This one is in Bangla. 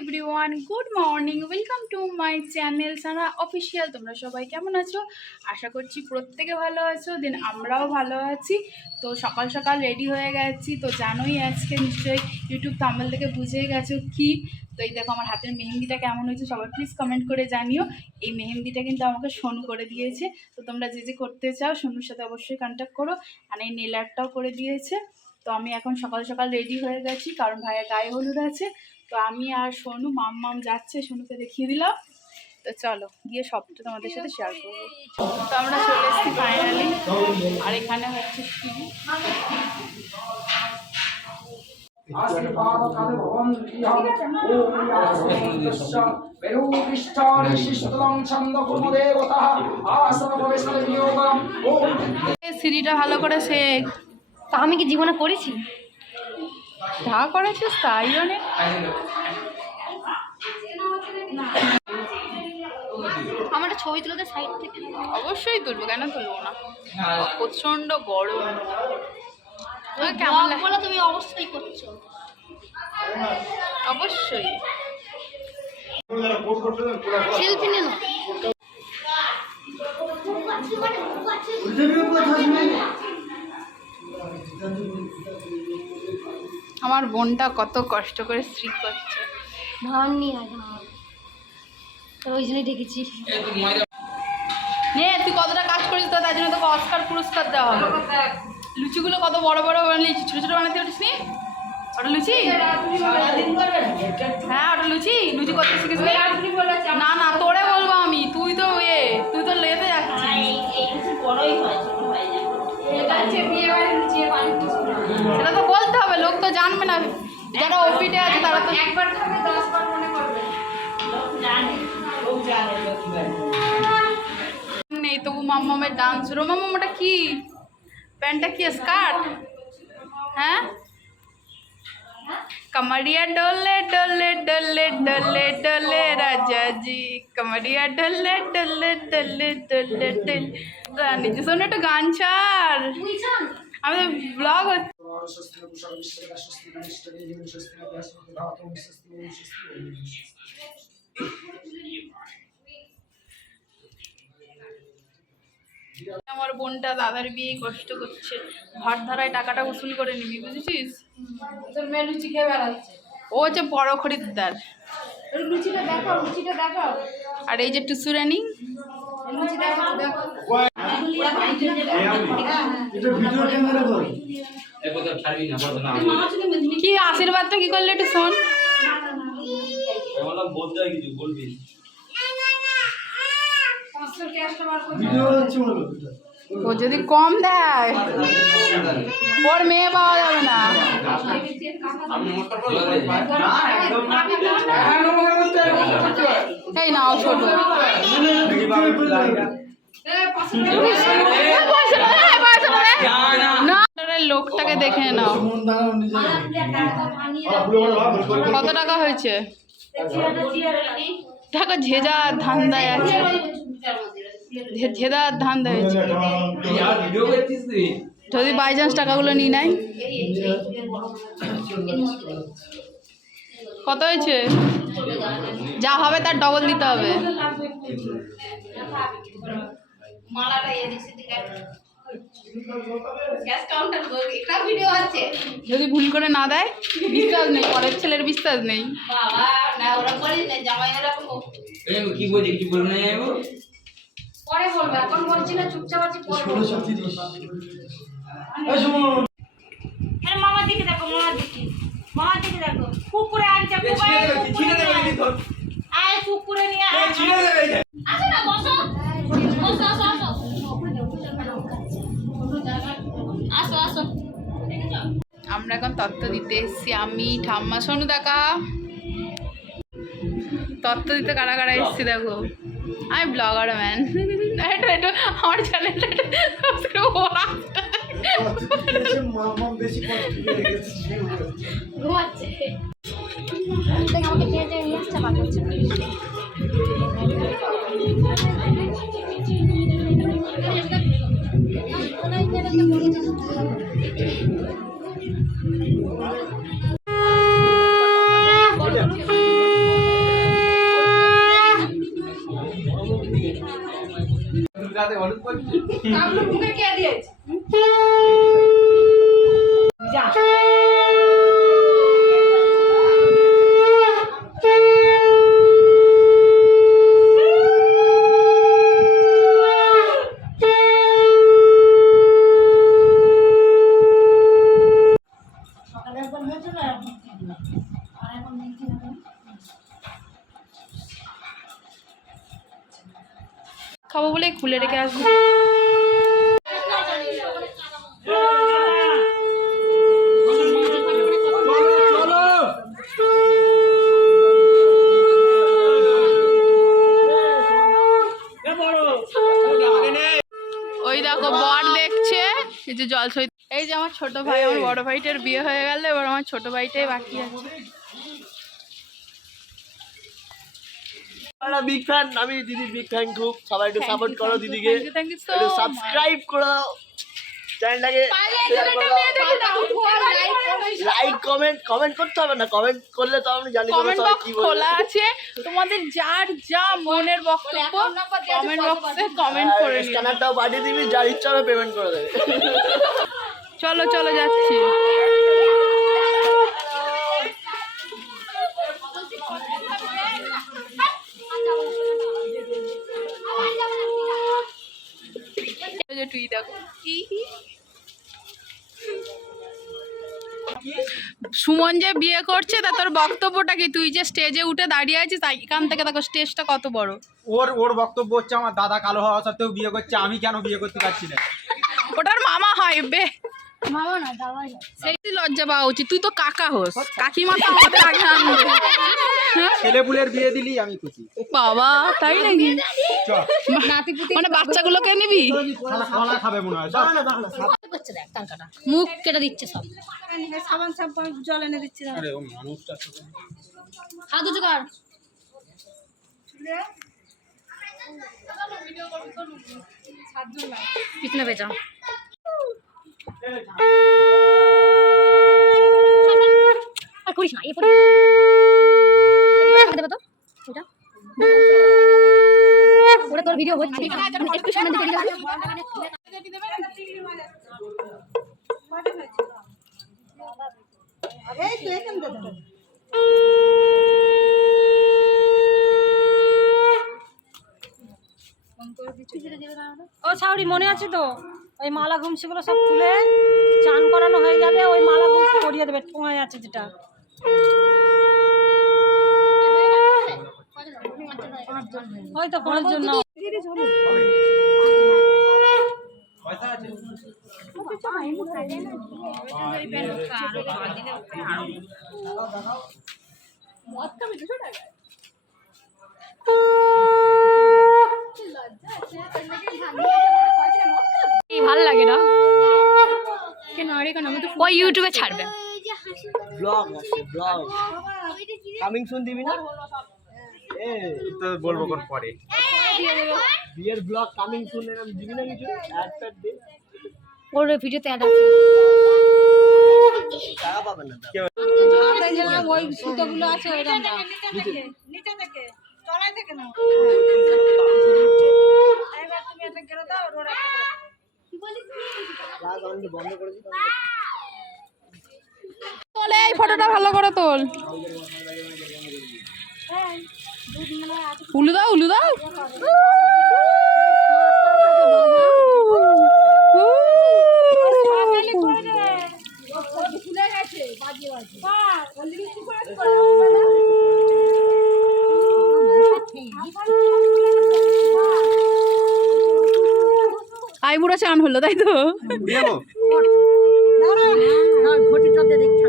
Everyone, good morning, welcome to my channel Sana official. তোমরা সবাই কেমন আছো? আশা করছি প্রত্যেকে ভালো আছো। দেন আমরাও ভালো আছি। তো সকাল সকাল রেডি হয়ে গেছি। তো জানোই আজকে নিশ্চয়ই ইউটিউব থাম্বনেল থেকে বুঝেই গেছো কি। তো এই দেখো আমার হাতের মেহেন্দিটা কেমন হয়েছে সবাই প্লিজ কমেন্ট করে জানিও। এই মেহেন্দিটা কিন্তু আমাকে সোনু করে দিয়েছে। তো তোমরা যে যে করতে চাও সোনুর সাথে অবশ্যই কন্ট্যাক্ট করো। আর এই নেল আর্টটাও করে দিয়েছে। তো আমি এখন সকাল সকাল রেডি হয়ে গেছি কারণ ভাইয়ের গায়ে হলুদ আছে। তো আমি আর সোনু মাম যাচ্ছে, সোনুকে দেখিয়ে দিলাম। তো চলো গিয়ে সবটা তোমাদের সাথে শেয়ার করবো। তো আমরা চলে এসেছি ফাইনালি। আর এখানে হচ্ছে সিঁড়িটা ভালো করে শেখ। তা আমি কি জীবনে করেছি? যা করেছিস তাই অনেক। আমার একটা ছবি তুলে দে সাইড থেকে। অবশ্যই তুলবো, কেন তুলবো না। প্রচন্ড গরম। কেমন বলো? তুমি অবশ্যই করছো। অবশ্যই সেলফি নিয়ে নাও। আমার বোনটা কত কষ্ট করে স্ত্রী করছে। ধান নিয়ে আয়, ধান। ওই জন্যই ডেকেছি। নে তুই কতটা কাজ করিস তো তার জন্য তোকে অস্কার পুরস্কার দেওয়া হবে। লুচিগুলো কত বড় বড় বানিয়েছি, ছোটো ছোটো বানাতে পারিস নি? ওটা লুচি? হ্যাঁ ওটা লুচি। লুচি করতে শিখেছিস? না না তোরে বলবো আমি, তুই তো তুই তো লেতে যাচ্ছিস। সেটা তো বলতে হবে, লোক তো জানবে না। যারা ওপিটে আছে তারা তো একবার খাবে 10 বার মনে করবে। নেই তবু মাম্মামের ডান্স। মাম্মাটা কি প্যান্টটা কি স্কার্ট? হ্যাঁ कमरिया डोले डोले डोले डोले डोले राजा जी कमरिया डोले डोले डोले डोले डोले रानी जी শোনো একটু গান ছাড়। আমি তো ব্লগ হচ্ছে। আমার বোনটা দাদার বিয়ে কষ্ট করছে। ঘর ধারায় টাকাটা উসুল করে নিবি, বুঝেছিস? তোর মেয়ে লুচি খেয়ে বেড়াচ্ছে। ও হচ্ছে বড় খরিদ্দার। লুচিটা দেখাও, লুচিটা দেখাও। আর এই যে টুসু রানি কি আশীর্বাদটা কি করলে একটু শোন। ও যদি কম দেয় ওর মেয়ে পাওয়া যাবে না। এই নাও ছোট লোকটাকে দেখে নাও কত টাকা হয়েছে। দেখো ঝেজা ধান্দায় আছে, ঝেদার ধান্দা হয়েছে। যদি বাই চান্স টাকাগুলো নিয়ে নেয়। কত হয়েছে? যা হবে তার ডবল দিতে হবে। যদি ভুল করে না দেয় বিশ্বাস নেই, পরের ছেলের বিশ্বাস নেই। কি বলছি কিছু বলবো না, পরে বলবো, এখন বলছি না, চুপচাপ আছি। মামার দিকে দেখো, মামার দিকে, মামার দিকে দেখো। কুকুরে আনছে, আয় কুকুরে নিয়ে আসো না, বসো বসো, আসো আসো আসো আসো। আমরা এখন তত্ত্ব দিতে এসেছি, আমি ঠাম্মা সোনু দেখা। তত্ত্ব দিতে কারা কারা এসেছি দেখো। আমি ব্লগার ম্যান। একটু একটু আমার চ্যানেলটা ঘুমাচ্ছে। আমাকে নিয়ে যাই, নিয়ে আসতে পারছে। হাতে হলুদ পড়ছে তাহলে মুখে কে দিয়েছে? যা সকালে একবার হয়েছিল আর এখন দেখছি না। খাবো বলে খুলে রেখে আসবো। ওই দেখো বর দেখছে এই যে জল সই। এই যে আমার ছোট ভাই, আমার বড় ভাইটার বিয়ে হয়ে গেল, এবার আমার ছোট ভাইটাই বাকি আছে। বিগ ফ্যান, আমি দিদি বিগ ফ্যান খুব। সবাই একটু সাপোর্ট করো দিদিকে, থ্যাংক ইউ সো একটু সাবস্ক্রাইব করে দাও চ্যানেলটাকে, শেয়ার করে দাও, লাইক কমেন্ট করতে হবে না, কমেন্ট করলে তো আমি জানি কমেন্ট সবাই বক্স কি খোলা বলবে। আছে, তোমাদের যার যা মনের বক্তব্য কমেন্ট বক্সে কমেন্ট করে নিও। স্ক্যানারটাও পাঠিয়ে দিবি, যার ইচ্ছা হবে পেমেন্ট করে দেবে। চলো চলো যাচ্ছি। এই যে তুই দেখো সুমন যে বিয়ে করছে তা তোর বক্তব্যটা কি? তুই যে স্টেজে উঠে দাঁড়িয়ে আছিস এখান থেকে দেখো স্টেজটা কত বড়। ওর বক্তব্য হচ্ছে আমার দাদা কালো হওয়া সত্ত্বেও বিয়ে করছে, আমি কেন বিয়ে করতে পারছি না? ওটার মামা হয় বে, মামা না দাওয়াই সেই লজ্জা পাওয়া উচিত। তুই তো কাকা হোস, কাকিমা তো আমাদের আগে আনবে। ছেলেপুলের বিয়ে দিলি আমি খুশি। বাবা তাই নাকি? চ মানে বাচ্চাগুলোকে নিবি? খানা খাবে মনে হয়। করছে, দেখ টানকাটা মুখ কেটে দিচ্ছে সব। সাবান সাবান জল এনে দিচ্ছে। আরে ও মানুষটা হাত উঁচু কর। পিছনে বেচাও। আর করিস না, এই দেবে তো ওটা ওটা তোর ভিডিও হচ্ছে। একটু সামনে দিকে দিলে ও ছাউরি মনে আছে তো? ওই মালা ঘুমসিগুলো সব খুলে চান করানো হয়ে যাবে, ওই মালা ঘুমসি করিয়ে দেবে। ঠোঁয়ায় আছে যেটা, ওই তো পরের জন্য। ভাল লাগে না কেন? আরে কেন? আমি তো ওই ইউটিউবে ছাড়বে। ব্লগ আছে, ব্লগ কামিং সুন দিবি না? এ তো বলবো কোন পরে। বিয়ের ব্লগ কামিং সুন এরকম দিবি না কিছু? অ্যাড ফ্যাড দে, ওর ভিডিওতে অ্যাড আছে। টাকা পাবেন না। ওই সুতোগুলো আছে ওইরকম দাও। বন্ধ করেছি। তোলে এই ফটোটা ভালো করে তোল। উলু দাও উলু দাও। আইবুড়ো চান হলো তাই তো? ঘটিটাতে দেখতে